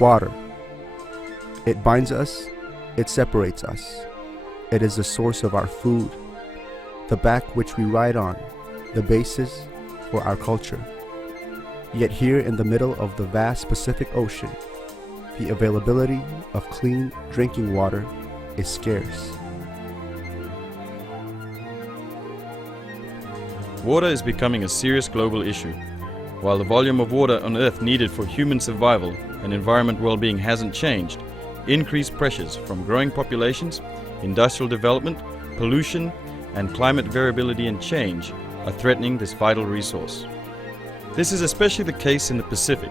Water. It binds us, it separates us. It is the source of our food, the back which we ride on, the basis for our culture. Yet here in the middle of the vast Pacific Ocean, the availability of clean drinking water is scarce. Water is becoming a serious global issue. While the volume of water on Earth needed for human survival and environment well-being hasn't changed, increased pressures from growing populations, industrial development, pollution, and climate variability and change are threatening this vital resource. This is especially the case in the Pacific,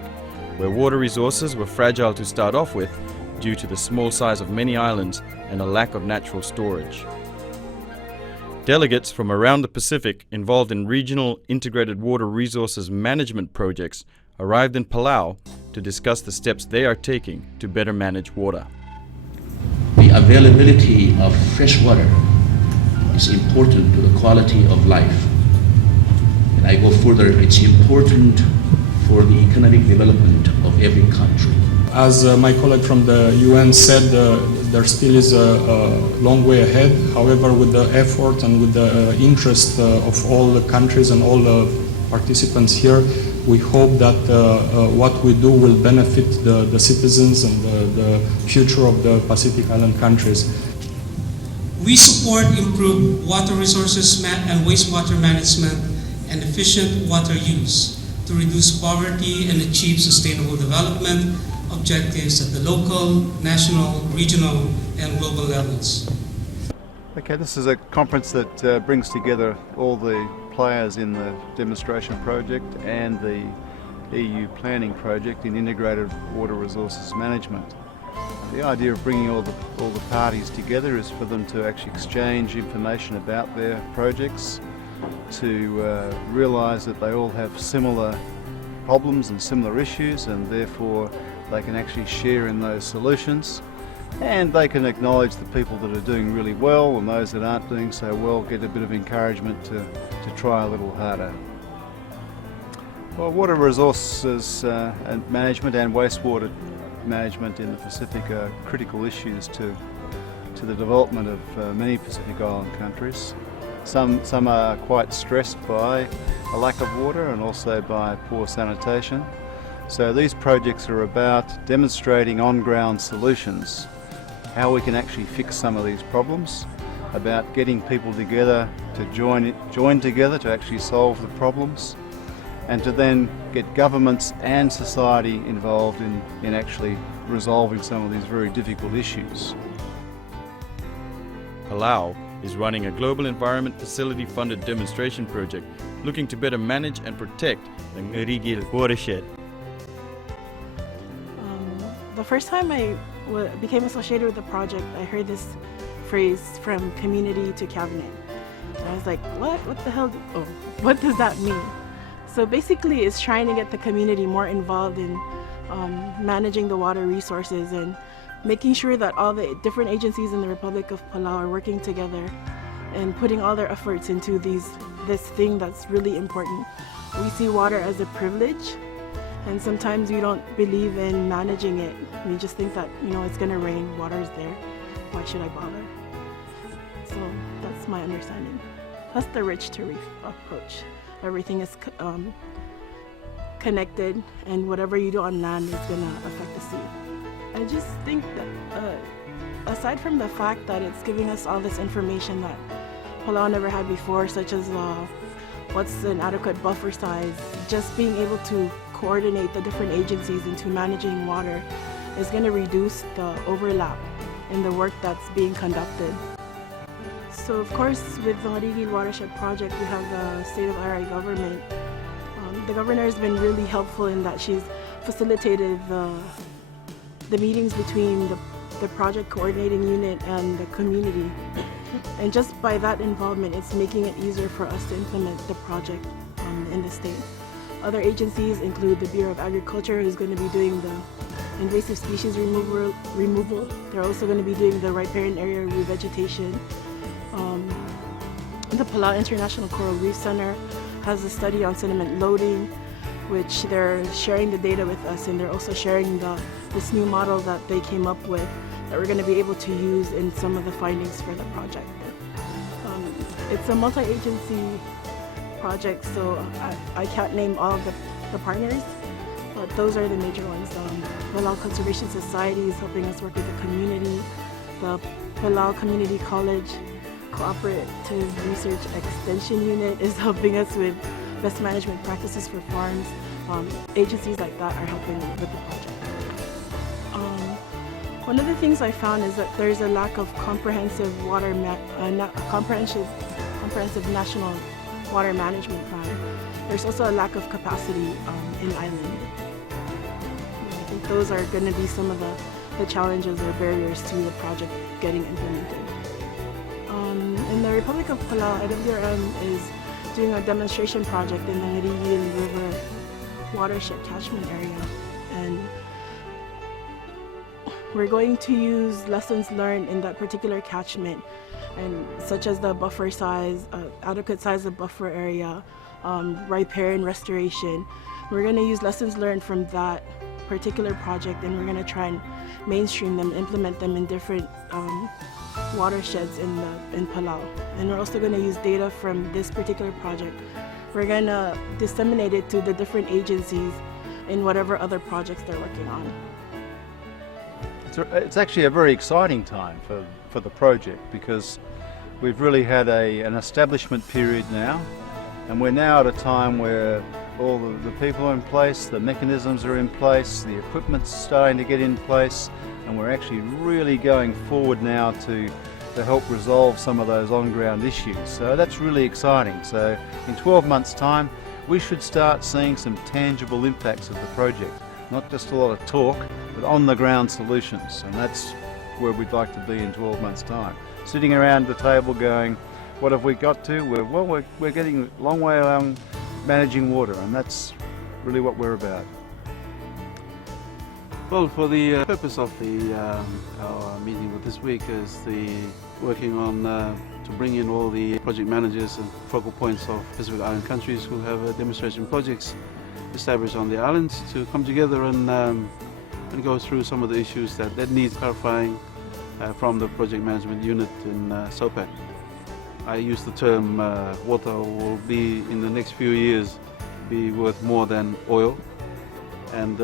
where water resources were fragile to start off with due to the small size of many islands and a lack of natural storage. Delegates from around the Pacific involved in regional integrated water resources management projects arrived in Palau to discuss the steps they are taking to better manage water. The availability of fresh water is important to the quality of life. And I go further, it's important for the economic development of every country. As my colleague from the UN said, there still is a long way ahead. However, with the effort and with the interest of all the countries and all the participants here, we hope that what we do will benefit the citizens and the future of the Pacific Island countries. We support improved water resources and wastewater management and efficient water use to reduce poverty and achieve sustainable development objectives at the local, national, regional, and global levels. Okay, this is a conference that brings together all the players in the demonstration project and the EU planning project in integrated water resources management. The idea of bringing all the parties together is for them to actually exchange information about their projects, to realise that they all have similar problems and similar issues, and therefore they can actually share in those solutions, and they can acknowledge the people that are doing really well, and those that aren't doing so well get a bit of encouragement to try a little harder. Well, water resources and management and wastewater management in the Pacific are critical issues to the development of many Pacific Island countries. Some are quite stressed by a lack of water and also by poor sanitation. So these projects are about demonstrating on-ground solutions, how we can actually fix some of these problems, about getting people together to join together to actually solve the problems, and to then get governments and society involved in actually resolving some of these very difficult issues. Palau is running a global environment facility funded demonstration project looking to better manage and protect the Ngerikill watershed. The first time I became associated with the project, I heard this phrase, from community to cabinet. And I was like, what the hell, what does that mean? So basically it's trying to get the community more involved in managing the water resources and making sure that all the different agencies in the Republic of Palau are working together and putting all their efforts into this thing that's really important. We see water as a privilege, and sometimes we don't believe in managing it. We just think that, it's gonna rain, water is there, why should I bother? So that's my understanding. Plus the rich to reef approach. Everything is connected, and whatever you do on land is gonna affect the sea. I just think that aside from the fact that it's giving us all this information that Palau never had before, such as what's an adequate buffer size, just being able to coordinate the different agencies into managing water is going to reduce the overlap in the work that's being conducted. So of course, with the Ngerikill Watershed Project, we have the state of IRWM. The governor has been really helpful in that she's facilitated the meetings between the project coordinating unit and the community. And just by that involvement, it's making it easier for us to implement the project in the state. Other agencies include the Bureau of Agriculture, who's going to be doing the invasive species removal. They're also going to be doing the riparian area revegetation. The Palau International Coral Reef Center has a study on sediment loading. which they're sharing the data with us, and they're also sharing this new model that they came up with that we're going to be able to use in some of the findings for the project. It's a multi-agency project, so I can't name all of the partners, but those are the major ones. Palau Conservation Society is helping us work with the community. The Palau Community College Cooperative Research Extension Unit is helping us with best management practices for farms. Agencies like that are helping with the project. One of the things I found is that there's a lack of comprehensive national water management plan. There's also a lack of capacity in island. I think those are going to be some of the challenges or barriers to the project getting implemented. In the Republic of Palau, IWRM is doing a demonstration project in the Ngerikill River watershed catchment area, and we're going to use lessons learned in that particular catchment, and such as the buffer size, adequate size of buffer area, riparian restoration. We're going to use lessons learned from that particular project, and we're going to try and mainstream them, implement them in different watersheds in Palau. And we're also going to use data from this particular project. We're going to disseminate it to the different agencies in whatever other projects they're working on. It's actually a very exciting time for the project, because we've really had an establishment period now, and we're now at a time where all the people are in place, the mechanisms are in place, the equipment's starting to get in place, and we're actually really going forward now to help resolve some of those on-ground issues. So that's really exciting. So in 12 months' time, we should start seeing some tangible impacts of the project. Not just a lot of talk, but on-the-ground solutions. And that's where we'd like to be in 12 months' time. Sitting around the table going, what have we got to? We're getting a long way along managing water, and that's really what we're about. Well, for the purpose of our meeting with this week is working on to bring in all the project managers and focal points of Pacific Island countries who have demonstration projects established on the islands to come together and go through some of the issues that need clarifying from the project management unit in SOPAC. I use the term water will be in the next few years be worth more than oil, and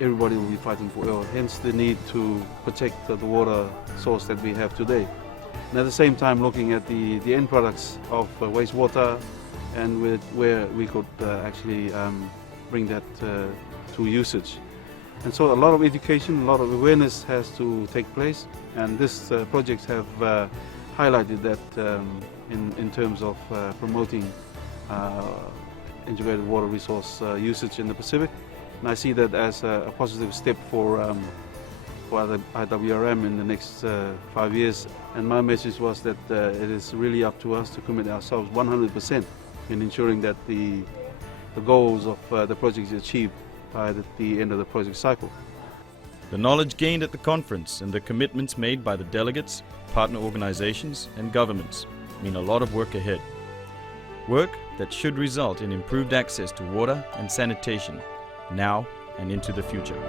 everybody will be fighting for oil, hence the need to protect the water source that we have today. And at the same time looking at the end products of wastewater and where we could actually bring that to usage. And so a lot of education, a lot of awareness has to take place, and this projects have highlighted that in terms of promoting integrated water resource usage in the Pacific. And I see that as a positive step for the IWRM in the next 5 years. And my message was that it is really up to us to commit ourselves 100% in ensuring that the goals of the project is achieved by the end of the project cycle. The knowledge gained at the conference and the commitments made by the delegates, partner organizations and governments mean a lot of work ahead. Work that should result in improved access to water and sanitation now and into the future.